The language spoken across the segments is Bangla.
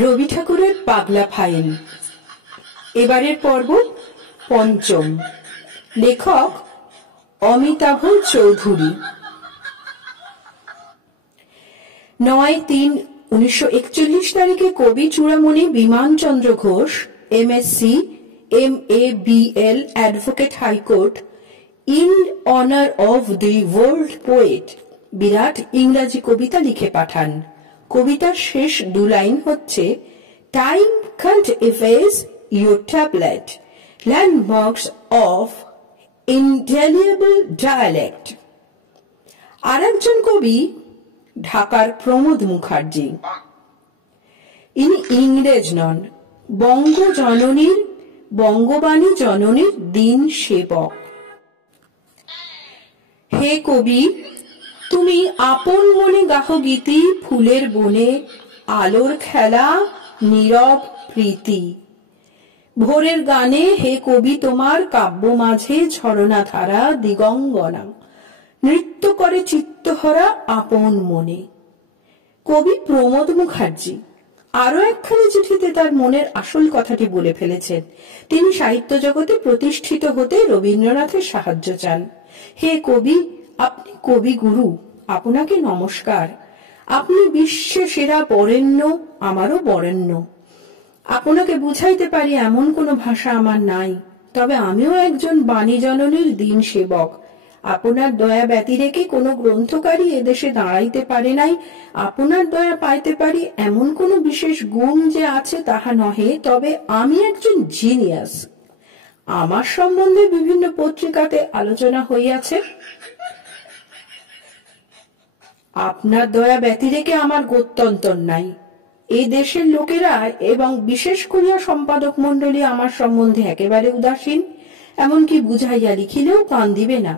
রবি ঠাকুরের পাগলা ফাইল, এবারের পর্ব পঞ্চম। লেখক অমিতাভ চৌধুরী। 9/3/1941 তারিখে কবি চূড়ামণি Bimanchandra Ghosh MSc MABL advocate high court in honour of the world poet বিরাট ইংরাজি কবিতা লিখে পাঠান। কবিতার শেষ দু লাইন হচ্ছে, time can't efface your tablet, landmarks of indelible dialect। আর একজন কবি ঢাকার প্রমোদ মুখার্জি। ইনি ইংরেজ নন, বঙ্গবাণী জননীর দিন সেবক। হে কবি, তুমি আপন মনে গাহ গীতি, ফুলের বনে আলোর খেলা, নীরব প্রীতি। ভোরের গানে হে কবি তোমার কাব্য মাঝে ঝরনা ধারা দিগঙ্গনা, নৃত্য করে চিত্তহরা আপন মনে। কবি প্রমোদ মুখার্জি আরো একখানি চিঠিতে তার মনের আসল কথাটি বলে ফেলেছেন। তিনি সাহিত্য জগতে প্রতিষ্ঠিত হতে রবীন্দ্রনাথের সাহায্য চান। হে কবি, আপনি কবি গুরু, আপনাকে নমস্কার। আপনি বিশ্বে সেরা বরেণ্য, আমারও বরেণ্য। আপনাকে বুঝাইতে পারি এমন কোন ভাষা আমার নাই, তবে আমিও একজন বাণী জননীর দিন সেবক। আপনার দয়া ব্যতিরেকে কোন গ্রন্থকারী এদেশে দাঁড়াইতে পারে নাই। আপনার দয়া পাইতে পারি এমন কোন বিশেষ গুণ যে আছে তাহা নহে, তবে আমি একজন জিনিয়াস। আমার সম্বন্ধে বিভিন্ন পত্রিকাতে আলোচনা হইয়াছে। আপনার দয়া ব্যতিরেকে আমার গত্যন্তর নাই। এই দেশের লোকেরা এবং বিশেষ করিয়া সম্পাদক মন্ডলী আমার সম্বন্ধে একেবারে উদাসীন, এমনকি বুঝাইয়া লিখিলেও কান দিবে না।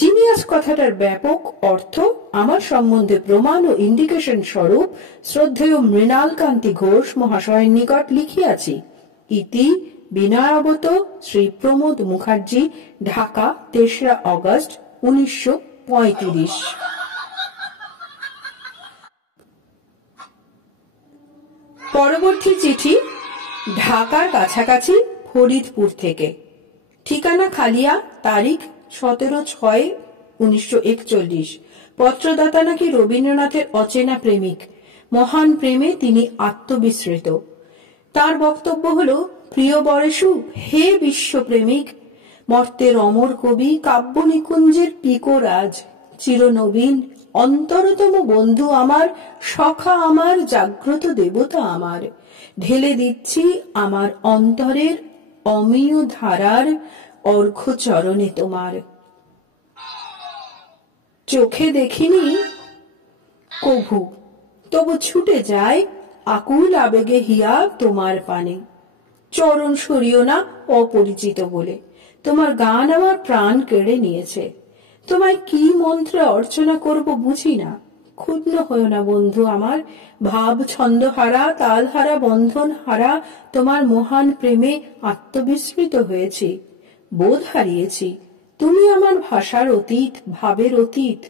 জিনিয়াস কথাটার ব্যাপক অর্থ আমার সম্বন্ধে প্রমাণ ও ইন্ডিকেশন স্বরূপ শ্রদ্ধেয় মৃণাল কান্তি ঘোষ মহাশয়ের নিকট লিখিয়াছি। ইতি বিনয়াবত শ্রী প্রমোদ মুখার্জি, ঢাকা 3রা অগস্ট 1935। পরবর্তী চিঠি ঢাকার কাছাকাছি ফরিদপুর থেকে, ঠিকানা খালিয়া, তারিখ 17/6/1941। পত্রদাতা নাকি রবীন্দ্রনাথের অচেনা প্রেমিক। মহান প্রেমে তিনি আত্মবিস্মৃত। তার বক্তব্য হল, প্রিয় বরেশু, হে বিশ্বপ্রেমিক, মর্তের অমর কবি, কাব্য নিকুঞ্জের পিকোরাজ, চিরনবীন অন্তরতম বন্ধু আমার, সখা আমার, জাগ্রত দেবতা আমার, ঢেলে দিচ্ছি আমার অন্তরের অমিয় ধারার অর্ঘ্য চরণে তোমার। চোখে দেখিনি কভু, তবু ছুটে যায় আকুল আবেগে হিয়া তোমার পানে। চরণ সরিও না অপরিচিত বলে, তোমার গান আমার প্রাণ কেড়ে নিয়েছে। তোমায় কি মন্ত্রে অর্চনা করব বুঝি না। ক্ষুণ্ণ হও না বন্ধু আমার, ভাব ছন্দ হারা, তাল হারা, বন্ধন হারা তোমার মহান প্রেমে আত্মবিস্মৃত হয়েছি, বোধ হারিয়েছি। তুমি আমার ভাষার অতীত, ভাবের অতীত,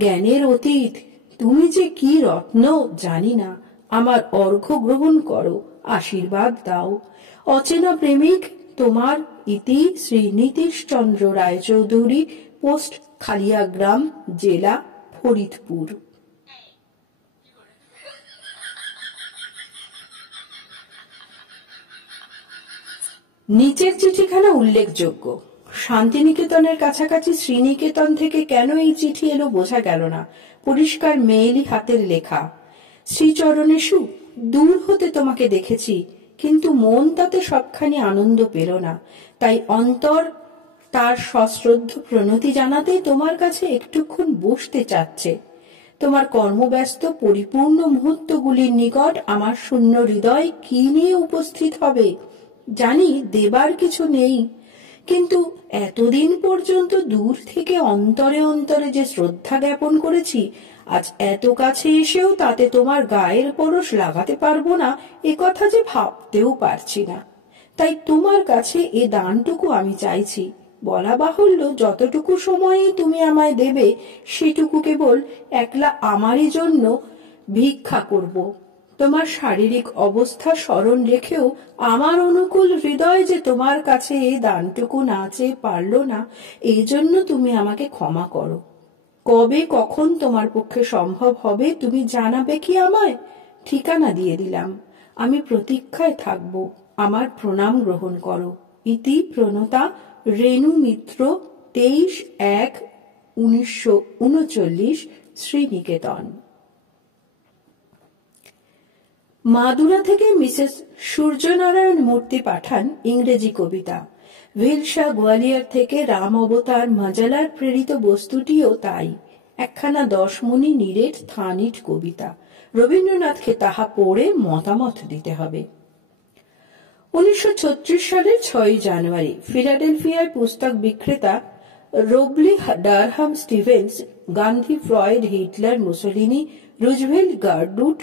জ্ঞানের অতীত। তুমি যে কি রত্ন জানি না। আমার অর্ঘ্য গ্রহণ করো, আশীর্বাদ দাও। অচেনা প্রেমিক, তোমার। ইতি শ্রী নীতিশ চন্দ্র রায়চৌধুরী, পোস্ট খালিয়াগ্রাম, জেলা ফরিদপুর। নিচের চিঠিখানা উল্লেখযোগ্য। শান্তিনিকেতনের কাছাকাছি শ্রীনিকেতন থেকে কেন এই চিঠি এলো বোঝা গেল না। পরিষ্কার মেয়েলি হাতের লেখা। শ্রীচরণেশু, দূর হতে তোমাকে দেখেছি, কিন্তু মন তাতে সবখানি আনন্দ পেল না। তাই অন্তর তার সশ্রদ্ধ প্রণতি জানাতে তোমার কাছে একটুক্ষণ বসতে চাচ্ছে। তোমার কর্মব্যস্ত পরিপূর্ণ মুহূর্তগুলির নিকট আমার শূন্য হৃদয় কি নিয়ে উপস্থিত হবে জানি, দেবার কিছু নেই, কিন্তু এতদিন পর্যন্ত দূর থেকে অন্তরে অন্তরে যে শ্রদ্ধা জ্ঞাপন করেছি, আজ এত কাছে এসেও তাতে তোমার গায়ের পরশ লাগাতে পারবো না, এ কথা যে ভাবতেও পারছি না। তাই তোমার কাছে এ দানটুকু আমি চাইছি। বলা বাহুল্য, যতটুকু সময়ই তুমি আমায় দেবে সেটুকু কেবল একলা আমারই জন্য ভিক্ষা করব। তোমার শারীরিক অবস্থা স্মরণ রেখেও আমার অনুকূল হৃদয় যে তোমার কাছে এই দানটুকু না চেয়ে পারল না, এই জন্য তুমি আমাকে ক্ষমা করো। কবে কখন তোমার পক্ষে সম্ভব হবে তুমি জানাবে কি আমায়? ঠিকানা দিয়ে দিলাম, আমি প্রতীক্ষায় থাকব। আমার প্রণাম গ্রহণ করো। ইতি প্রণতা রেণু মিত্র, 23/1/1939, শ্রীনিকেতন। মাদুরা থেকে মিসেস সূর্যনারায়ণ মূর্তি পাঠান ইংরেজি কবিতা। ভিলসা গোয়ালিয়র থেকে রাম অবতার মজালার প্রেরিত বস্তুটিও তাই, একখানা 10 মণি নিরেট থানিট কবিতা। রবীন্দ্রনাথকে তাহা পড়ে মতামত দিতে হবে। 1936 সালের 6 জানুয়ারি ফিলাডেলফিয়ায় পুস্তক বিক্রেতা Robley Durham Stevens Gandhi, Freud, Hitler, Mussolini, Roosevelt, গার্ডুট,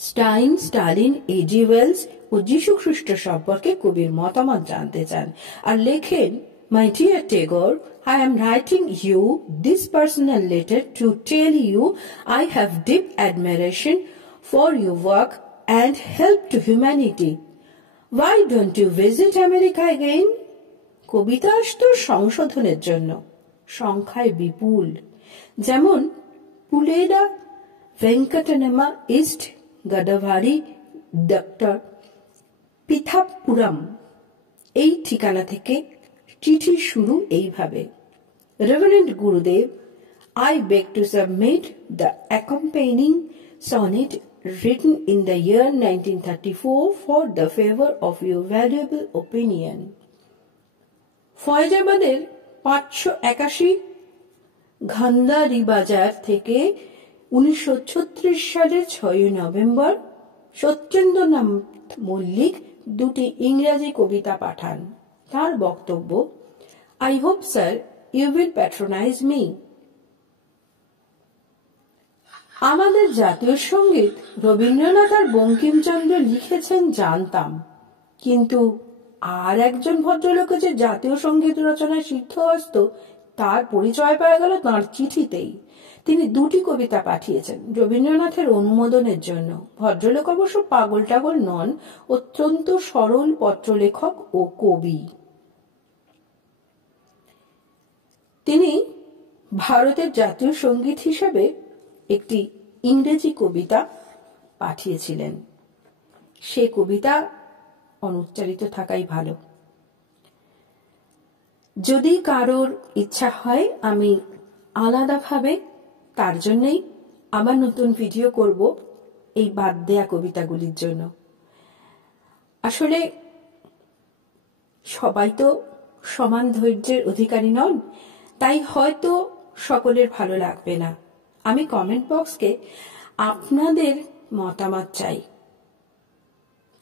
স্টাইন, স্টালিন, এজি ওয়েলস ও যীশু খ্রিস্ট সম্পর্কে কবির মতামত জানতে চান আর লেখেন, My dear Tagore, I am writing you this personal letter to tell you I have deep admiration for your work and help to humanity. Why don't you visit America again? কবিতা আসতো সংশোধনের জন্য, সংখ্যায় বিপুল, যেমন পুলেডা, ভেঙ্কটনামা ইস্ট, গদাভারি, ডক্টর পিথাপুরম। এই ঠিকানা থেকে চিঠি শুরু এইভাবে: Reverend Gurudev, I beg to submit the accompanying sonnet written in the year 1934 for the favor of your valuable opinion. ফয়জাবাদের 581 ঘান্দারি বাজার থেকে 1936 সালের 6 নভেম্বর সত্যেন্দ্রনাথ মল্লিক দুটি ইংরেজি কবিতা পাঠান। তার বক্তব্য, I hope sir you will patronize me. আমাদের জাতীয় সঙ্গীত রবীন্দ্রনাথ আর বঙ্কিমচন্দ্র লিখেছেন জানতাম, কিন্তু আর একজন ভদ্রলোকে যে জাতীয় সঙ্গীত রচনায় সিদ্ধহস্ত তার পরিচয় পাওয়া গেল তাঁর চিঠিতেই। তিনি দুটি কবিতা পাঠিয়েছেন রবীন্দ্রনাথের অনুমোদনের জন্য। ভদ্রলোক অবশ্য পাগল টাগল নন, অত্যন্ত সরল পত্রলেখক ও কবি। তিনি ভারতের জাতীয় সঙ্গীত হিসেবে একটি ইংরেজি কবিতা পাঠিয়েছিলেন। সে কবিতা অনুচ্চারিত থাকাই ভালো। যদি কারোর ইচ্ছা হয় আমি আলাদাভাবে তার জন্যই আবার নতুন ভিডিও করব এই বাদ দেয়া কবিতাগুলির জন্য। আসলে সবাই তো সমান ধৈর্যের অধিকারী নন, তাই হয়তো সকলের ভালো লাগবে না। আমি কমেন্ট বক্সকে আপনাদের মতামত চাই।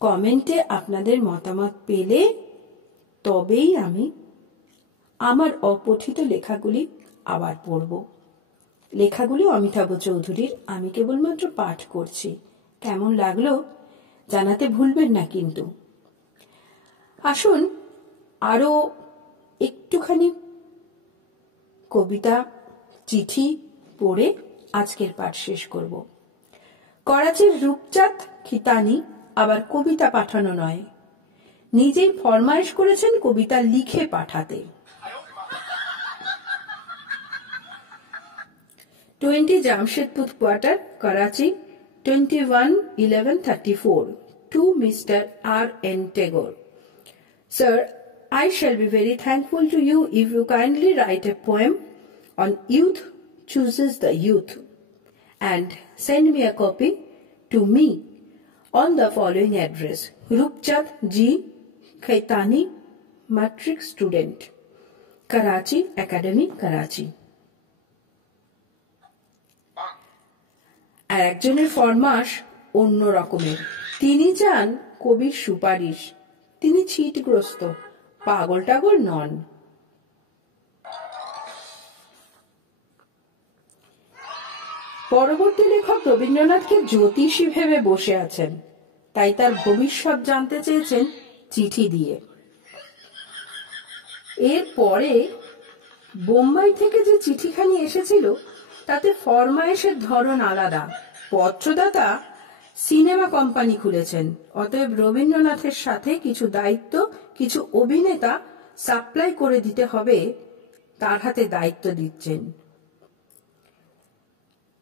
কমেন্টে আপনাদের মতামত পেলে তবেই আমি আমার অপঠিত লেখাগুলি আবার পড়ব। লেখাগুলি অমিতাভ চৌধুরীর, আমি কেবলমাত্র পাঠ করছি। কেমন লাগলো জানাতে ভুলবেন না কিন্তু। আসুন আরো একটুখানি কবিতা চিঠি পড়ে আজকের পাঠ শেষ করব। করাচির রূপচাঁদ খিতানি আবার কবিতা পাঠানো নয়, নিজেই ফরমায়েশ করেছেন কবিতা লিখে পাঠাতে। 20 Jamshedpur quarter, Karachi, 21/11/34 to Mr. R.N. Tagore. Sir, I shall be very thankful to you if you kindly write a poem on Youth Chooses the Youth and send me a copy to me on the following address: Rupchand G. Khaitani, matric student, Karachi Academy, Karachi. আর একজনের ফরমাস অন্য রকমের। তিনি চান কবির সুপারিশ। তিনি ছিটগ্রস্ত, পাগল টাগল নন। পরবর্তী লেখক রবীন্দ্রনাথকে জ্যোতিষী ভেবে বসে আছেন, তাই তার ভবিষ্যৎ জানতে চেয়েছেন চিঠি দিয়ে। এরপরে বোম্বাই থেকে যে চিঠিখানি এসেছিল তাতে ফরমায়েশের ধরন আলাদা। পত্রদাতা সিনেমা কোম্পানি খুলেছেন। অতএব রবীন্দ্রনাথের সাথে কিছু দায়িত্ব, কিছু অভিনেতা সাপ্লাই করে দিতে হবে, তার হাতে দায়িত্ব দিচ্ছেন।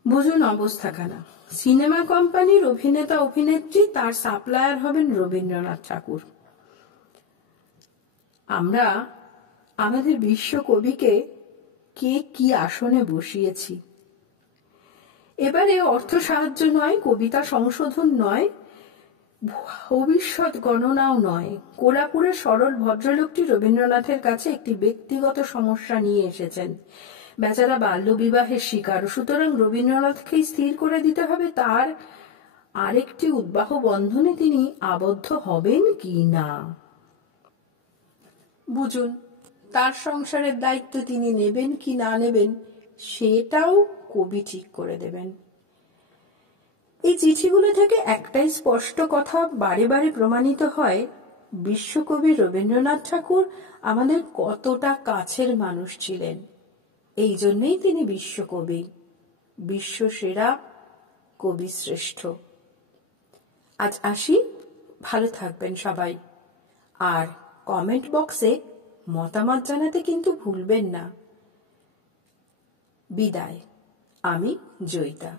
বুঝুন অবস্থাখানা। সিনেমা কোম্পানির অভিনেতা অভিনেত্রী, তার সাপ্লায়ার হবেন রবীন্দ্রনাথ ঠাকুর। আমরা আমাদের বিশ্বকবিকে কে কি আসনে বসিয়েছি। এবারে অর্থ সাহায্য নয়, কবিতা সংশোধন নয়, ভবিষ্যৎ গণনাও নয়। কোলাপুরের সরল ভদ্রলোকটি রবীন্দ্রনাথের কাছে একটি ব্যক্তিগত সমস্যা নিয়ে এসেছেন। বেচারা বাল্যবিবাহের শিকার, সুতরাং রবীন্দ্রনাথকেই স্থির করে দিতে হবে তার আরেকটি উদ্বাহ বন্ধনে তিনি আবদ্ধ হবেন কি না। বুঝুন, তার সংসারের দায়িত্ব তিনি নেবেন কি না নেবেন, সেটাও কবি ঠিক করে দেবেন। এই চিঠিগুলো থেকে একটাই স্পষ্ট কথা বারে বারে প্রমাণিত হয়, বিশ্বকবি রবীন্দ্রনাথ ঠাকুর আমাদের কতটা কাছের মানুষ ছিলেন। এই জন্যই তিনি বিশ্বকবি, বিশ্বসেরা, কবি শ্রেষ্ঠ। আজ আসি, ভালো থাকবেন সবাই। আর কমেন্ট বক্সে মতামত জানাতে কিন্তু ভুলবেন না। বিদায়, আমি জয়িতা।